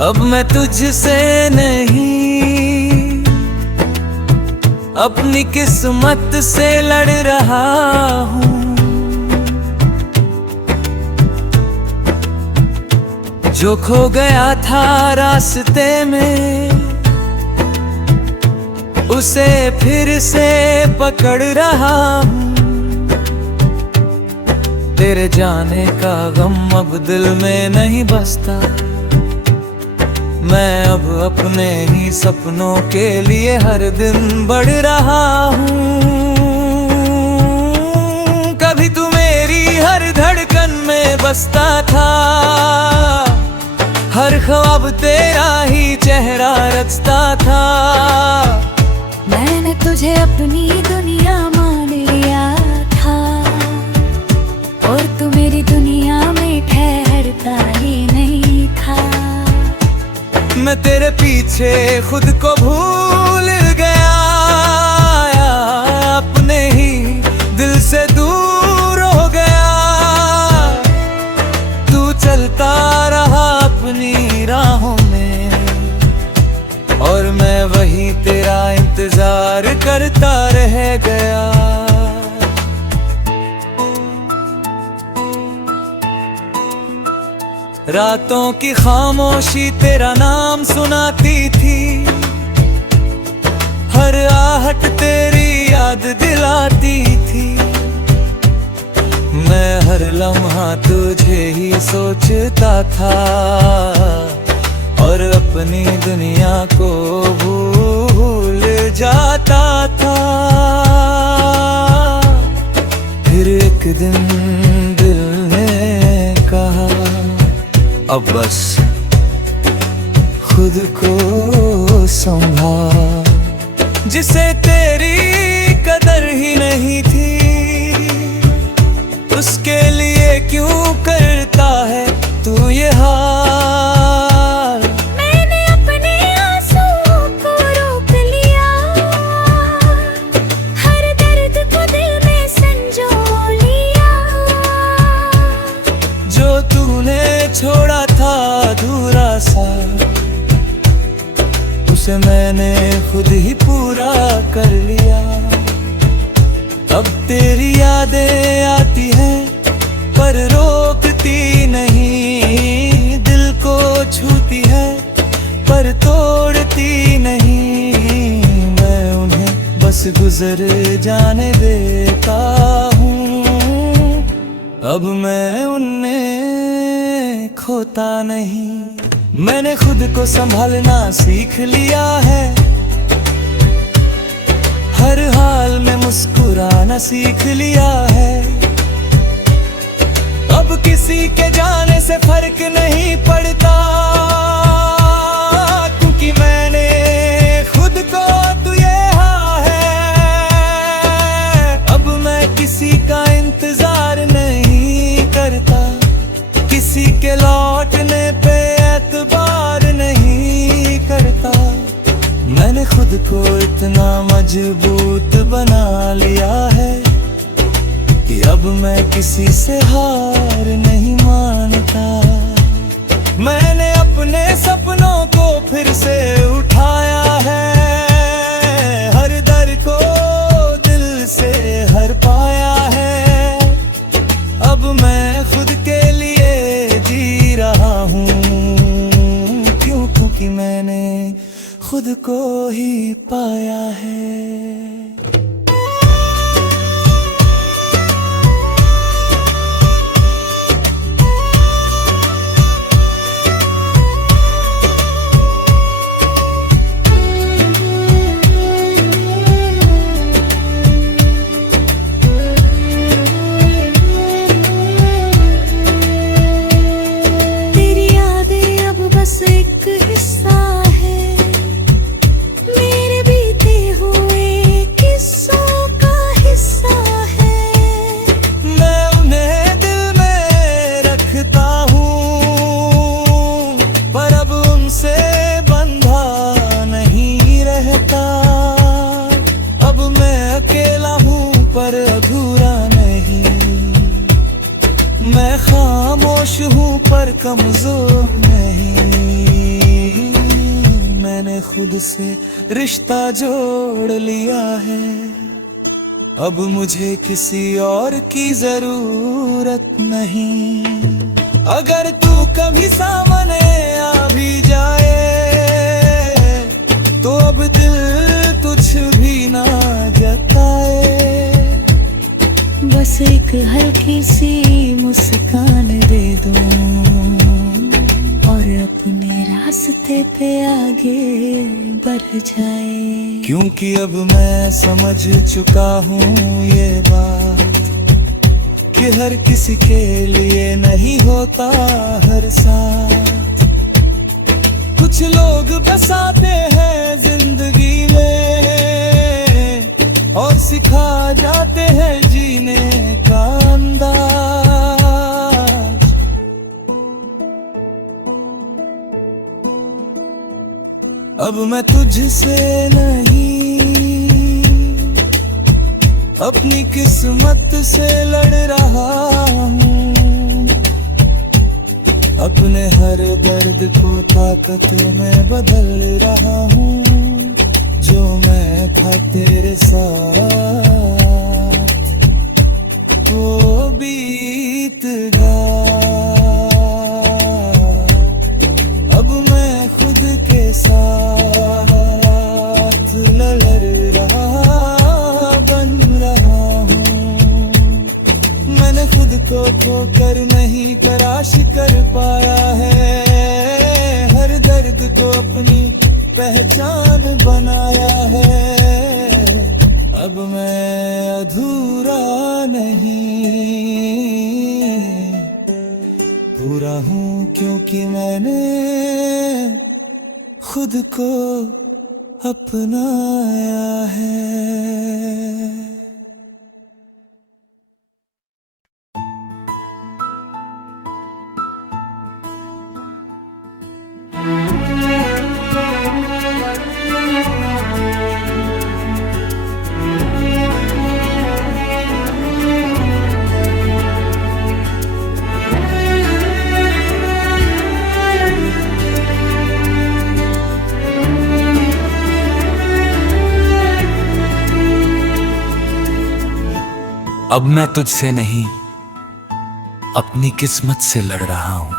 अब मैं तुझसे नहीं, अपनी किस्मत से लड़ रहा हूँ। जो खो गया था रास्ते में, उसे फिर से पकड़ रहा हूँ। तेरे जाने का गम अब दिल में नहीं बसता। मैं अब अपने ही सपनों के लिए हर दिन बढ़ रहा हूँ। कभी तू मेरी हर धड़कन में बसता था, हर ख्वाब तेरा ही चेहरा रचता था। मैंने तुझे अपनी दुनिया मान लिया था, और तू मेरी दुनिया में ठहरता ही नहीं था। मैं तेरे पीछे खुद को भूल गया, अपने ही दिल से दूर हो गया। तू चलता रहा अपनी राहों में, और मैं वही तेरा इंतजार करता रह गया। रातों की खामोशी तेरा नाम सुनाती थी, हर आहट तेरी याद दिलाती थी। मैं हर लम्हा तुझे ही सोचता था, और अपनी दुनिया को भूल जाता था। फिर एक दिन दिल ने कहा, अब बस खुद को संभाल। जिसे तेरी कदर ही नहीं थी, उसके लिए क्यों करता है तू ये हाल। मैंने अपने आंसुओं को रोक लिया, हर दर्द को दिल में संजो लिया। जो तूने छोड़ा था अधूरा सा, उसे मैंने खुद ही पूरा कर लिया। अब तेरी यादें आती हैं पर रोकती नहीं, दिल को छूती है पर तोड़ती नहीं। मैं उन्हें बस गुजर जाने देता हूँ, अब मैं उन्हें खोता नहीं। मैंने खुद को संभालना सीख लिया है, हर हाल में मुस्कुराना सीख लिया है। अब किसी के जाने से फर्क नहीं पड़ता, क्योंकि मैंने खुद को दिया है। अब मैं किसी का इंतजार नहीं करता, किसी के लौटने पे एतबार नहीं करता। मैंने खुद को इतना मजबूत बना लिया है कि अब मैं किसी से हार नहीं मानता। मैंने अपने सपनों को फिर से उठाया है, हर दर को दिल से हर पाया है। अब मैं खुद के लिए जी रहा हूँ, क्योंकि मैंने खुद को ही पाया है। मैं खामोश हूँ पर कमजोर नहीं। खुद से रिश्ता जोड़ लिया है। अब मुझे किसी और की जरूरत नहीं। अगर तू कभी सामने आ भी जाए तो अब दिल तुझ भी ना जताए। बस एक हल्की सी मुस्कान दे दूं और अपने रास्ते पे आगे बढ़ जाए। क्योंकि अब मैं समझ चुका हूँ ये बात कि हर किसी के लिए नहीं होता हर साथ। कुछ लोग बसाते हैं जिंदगी में और सिखा जाते हैं जीने का अंदाज। अब मैं तुझसे नहीं अपनी किस्मत से लड़ रहा हूँ। अपने हर दर्द को ताकत में बदल रहा हूँ। जो मैं था तेरे साथ वो बीत गया। अब मैं खुद के साथ लड़ रहा बन रहा हूँ। मैंने खुद को खोकर नहीं तलाश कर पाया है। हर दर्द को अपनी पहचान बनाया है। अब मैं अधूरा नहीं पूरा हूँ, क्योंकि मैंने खुद को अपनाया है। अब मैं तुझसे नहीं अपनी किस्मत से लड़ रहा हूँ।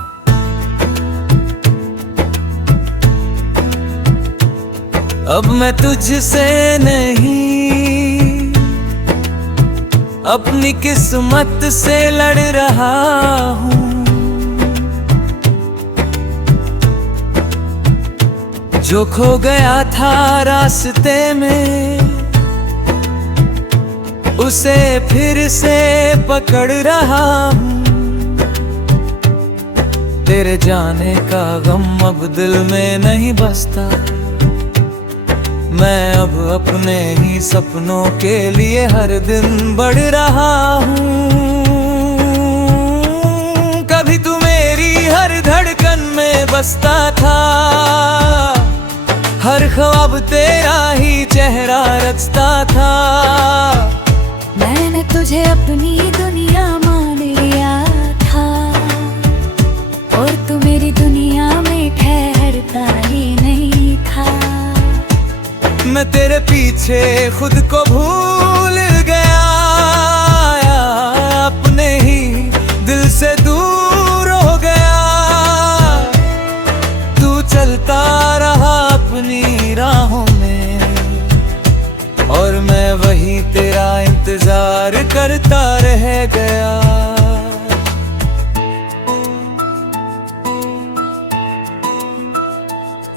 अब मैं तुझसे नहीं अपनी किस्मत से लड़ रहा हूँ। जो खो गया था रास्ते में उसे फिर से पकड़ रहा हूँ। तेरे जाने का गम अब दिल में नहीं बसता। मैं अब अपने ही सपनों के लिए हर दिन बढ़ रहा हूँ। कभी तू मेरी हर धड़कन में बसता था। हर ख्वाब तेरा ही चेहरा रचता था। मैंने तुझे अपनी दुनिया मान लिया था और तू मेरी दुनिया में ठहरता ही नहीं था। मैं तेरे पीछे खुद को भूल गया। अपने ही दिल से दूर हो गया। तू चलता रहा अपनी राहों में और मैं वही तेरा इंतजार करता रह गया।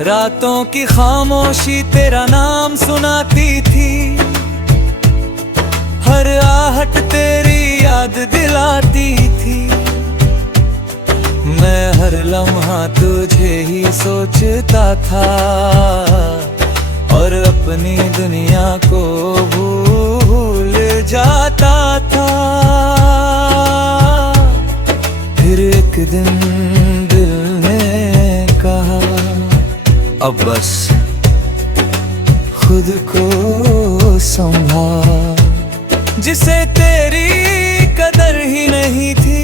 रातों की खामोशी तेरा नाम सुनाती थी। हर आहट तेरी याद दिलाती थी। मैं हर लम्हा तुझे ही सोचता था और अपनी दुनिया को भूल जाता था। फिर एक दिन दिल ने कहा अब बस खुद को संभाल। जिसे तेरी कदर ही नहीं थी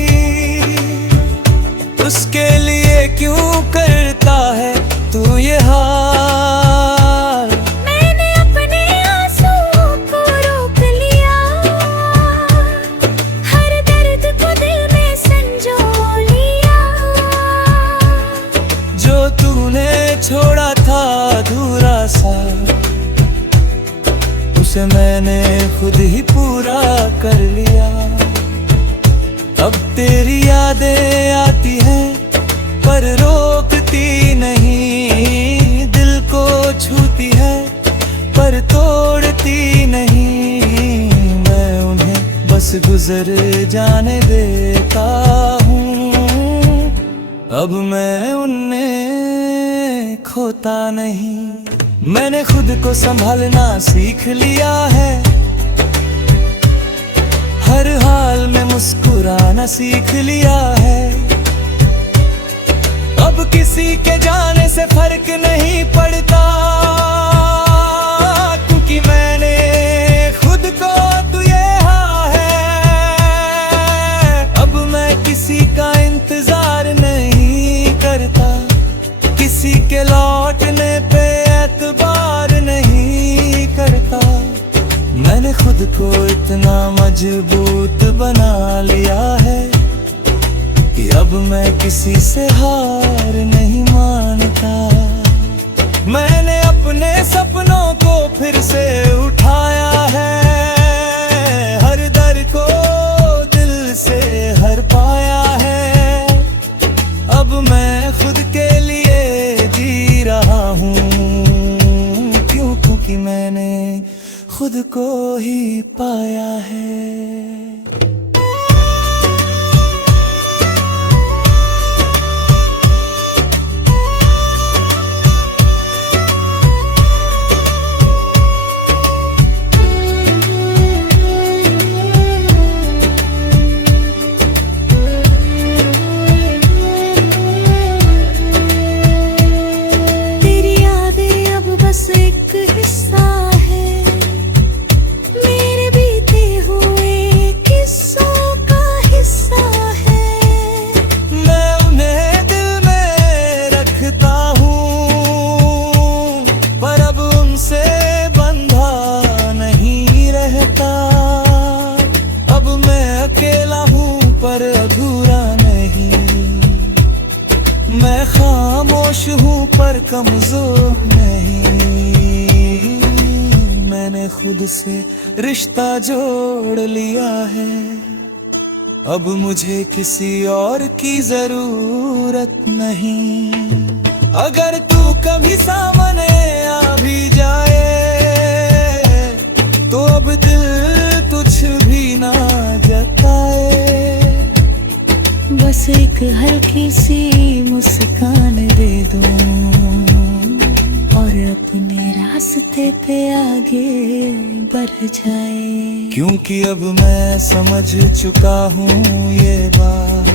उसके लिए क्यों करता है तू ये हाल। छोड़ा था अधूरा सा, उसे मैंने खुद ही पूरा कर लिया। अब तेरी यादें आती हैं पर रोकती नहीं, दिल को छूती है पर तोड़ती नहीं। मैं उन्हें बस गुजर जाने देता हूँ, अब मैं उन्हें खोता नहीं। मैंने खुद को संभालना सीख लिया है, हर हाल में मुस्कुराना सीख लिया है। अब किसी के जाने से फर्क नहीं पड़ता, क्योंकि मैंने खुद को दिया है। अब मैं किसी का इंतजार नहीं करता, किसी के लौटने पे एतबार नहीं करता। मैंने खुद को इतना मजबूत बना लिया है कि अब मैं किसी से हार नहीं मानता। मैंने अपने सपनों को फिर से उठाया है, हर दर को दिल से हर पाया है। अब मैं खुद के लिए जी रहा हूँ, क्योंकि मैंने खुद को ही पाया है। पर अधूरा नहीं, मैं खामोश हूँ पर कमजोर नहीं। मैंने खुद से रिश्ता जोड़ लिया है, अब मुझे किसी और की जरूरत नहीं। अगर तू कभी सामने आ भी जाए तो अब दिल तुझ भी ना जताए। बस एक हल्की सी मुस्कान दे दूं और अपने रास्ते पे आगे बढ़ जाए। क्योंकि अब मैं समझ चुका हूँ ये बात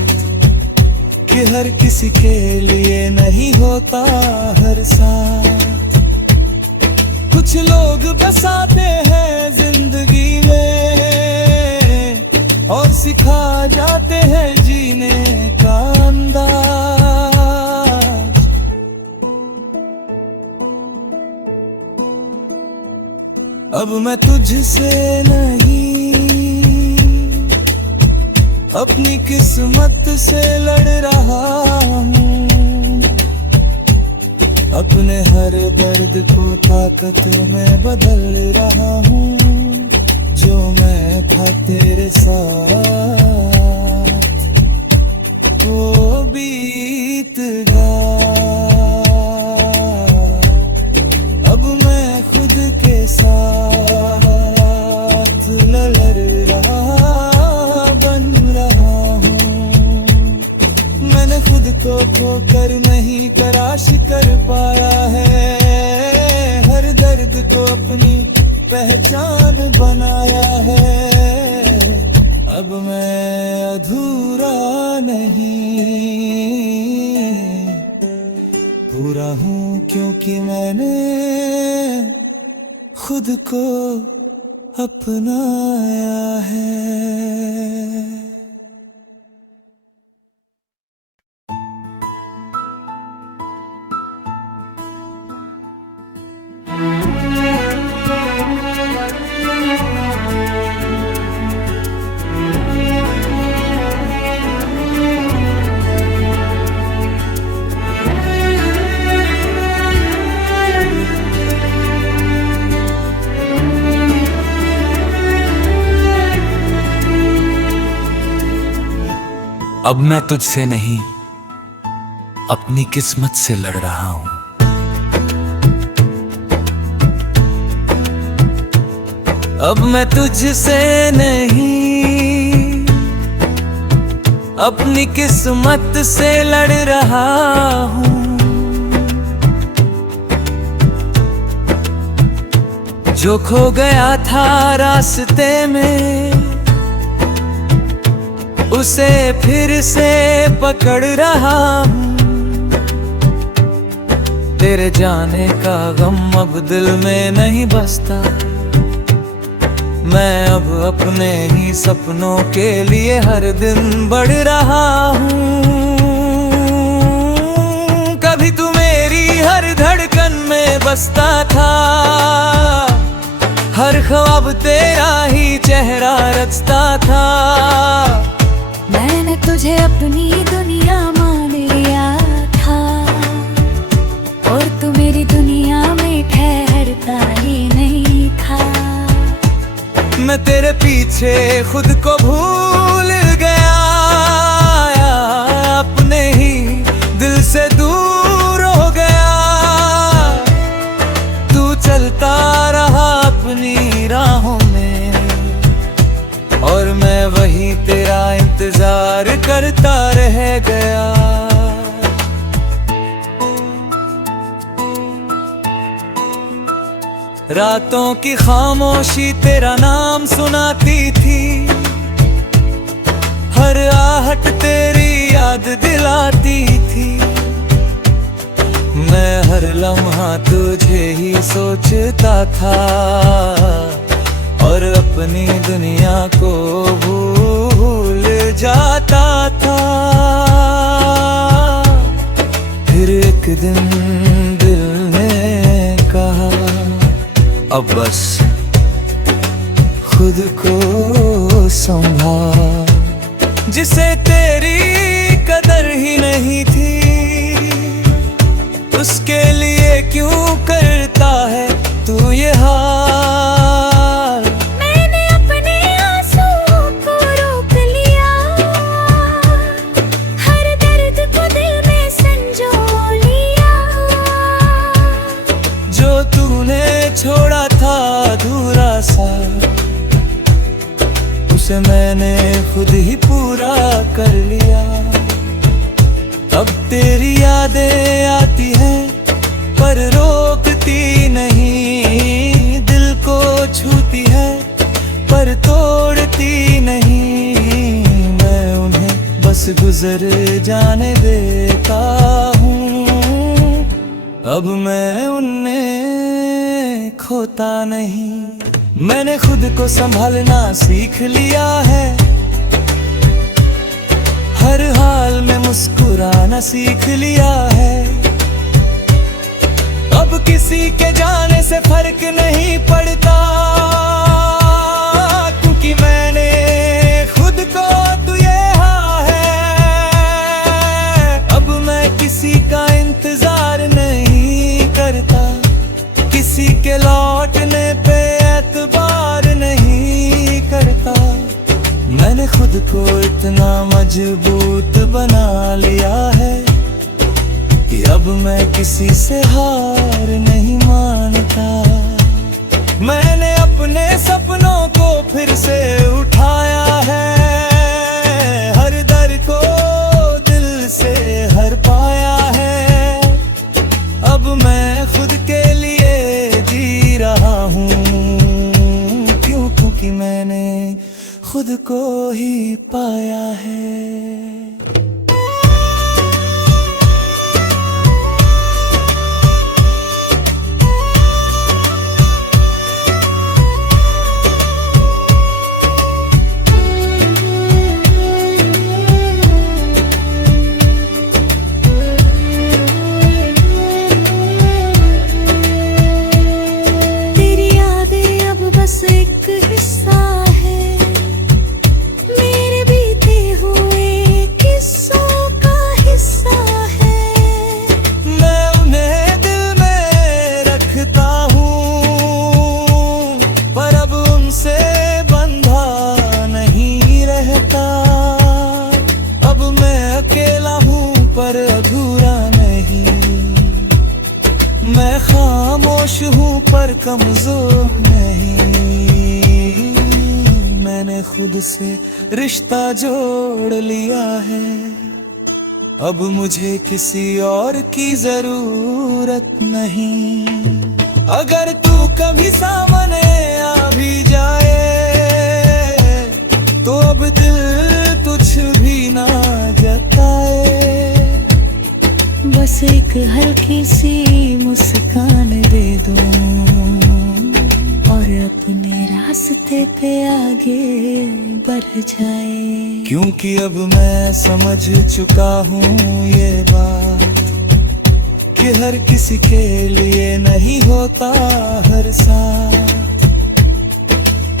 कि हर किसी के लिए नहीं होता हर साथ। कुछ लोग बसाते हैं जिंदगी में और सिखा जाते हैं जीने का अंदाज। अब मैं तुझसे नहीं अपनी किस्मत से लड़ रहा हूँ, अपने हर दर्द को ताकत में बदल रहा हूँ। जो मैं था तेरे साथ वो बीत गया, अब मैं खुद के साथ लड़ रहा बन रहा हूँ। मैंने खुद को खोकर नहीं तराश कर पाया है, हर दर्द को अपनी पहचान बनाया है। अब मैं अधूरा नहीं पूरा हूँ, क्योंकि मैंने खुद को अपनाया है। अब मैं तुझसे नहीं अपनी किस्मत से लड़ रहा हूं। अब मैं तुझसे नहीं अपनी किस्मत से लड़ रहा हूं। जो खो गया था रास्ते में उसे फिर से पकड़ रहा हूं। तेरे जाने का गम अब दिल में नहीं बसता। मैं अब अपने ही सपनों के लिए हर दिन बढ़ रहा हूँ। कभी तू मेरी हर धड़कन में बसता था, हर ख्वाब तेरा ही चेहरा रचता था। मैंने तुझे अपनी दुनिया मान लिया था और तू मेरी दुनिया में ठहरता ही नहीं था। मैं तेरे पीछे खुद को भूल गया, अपने ही दिल से दूर हो गया। तू चलता रहा अपनी राहों में और मैं वही तेरा इंतजार करता रह गया। रातों की खामोशी तेरा नाम सुनाती थी, हर आहट तेरी याद दिलाती थी। मैं हर लम्हा तुझे ही सोचता था और अपनी दुनिया को भूल जाता था। फिर एक दिन दिल ने कहा अब बस खुद को संभाल। जिसे तेरी कदर ही नहीं थी उसके लिए क्यों करता है तू ये हाल। मैंने अपने आंसुओं को रोक लिया, हर दर्द को दिल में संजो लिया। जो तूने छोड़ा था अधूरा सा उसे मैंने खुद ही पूरा कर लिया। अब तेरी यादें आती हैं पर रोकती नहीं, दिल को छूती है पर तोड़ती नहीं। मैं उन्हें बस गुजर जाने देता हूँ, अब मैं उन्हें खोता नहीं। मैंने खुद को संभालना सीख लिया है, हर हाल में मुस्कुराना सीख लिया है। अब किसी के जाने से फर्क नहीं पड़ता, क्योंकि मैंने खुद को दिया है। अब मैं किसी का इंतजार नहीं करता, किसी के लौटने पे एतबार नहीं करता। मैंने खुद को इतना मजबूत बना लिया है कि अब मैं किसी से हार नहीं मानता। मैंने अपने सपनों को फिर से उठाया है, हर दर को दिल से हर पाया है। अब मैं खुद के लिए जी रहा हूँ, क्योंकि मैंने खुद को ही पाया है। तेरी यादें अब बस एक हिस्सा है मेरे बीते हुए मैं खामोश हूँ पर कमजोर नहीं, मैंने खुद से रिश्ता जोड़ लिया है। अब मुझे किसी और की जरूरत नहीं। अगर तू कभी सामने आ भी जाए तो अब दिल तुझ भी ना जताए। बस एक हल्की सी मुस्कान दे दूं और अपने रास्ते पे आगे बढ़ जाए। क्योंकि अब मैं समझ चुका हूँ ये बात कि हर किसी के लिए नहीं होता हर साथ।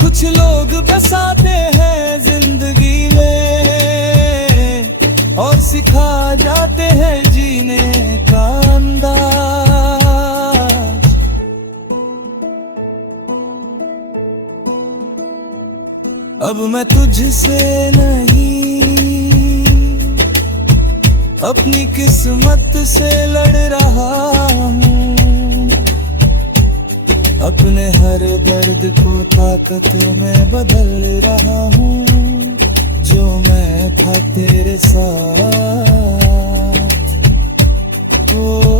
कुछ लोग बसाते हैं जिंदगी में और सिखा जाते हैं जीने का अंदाज। अब मैं तुझसे नहीं अपनी किस्मत से लड़ रहा हूँ, अपने हर दर्द को ताकत में बदल रहा हूँ। जो मैं था तेरे साथ, ओ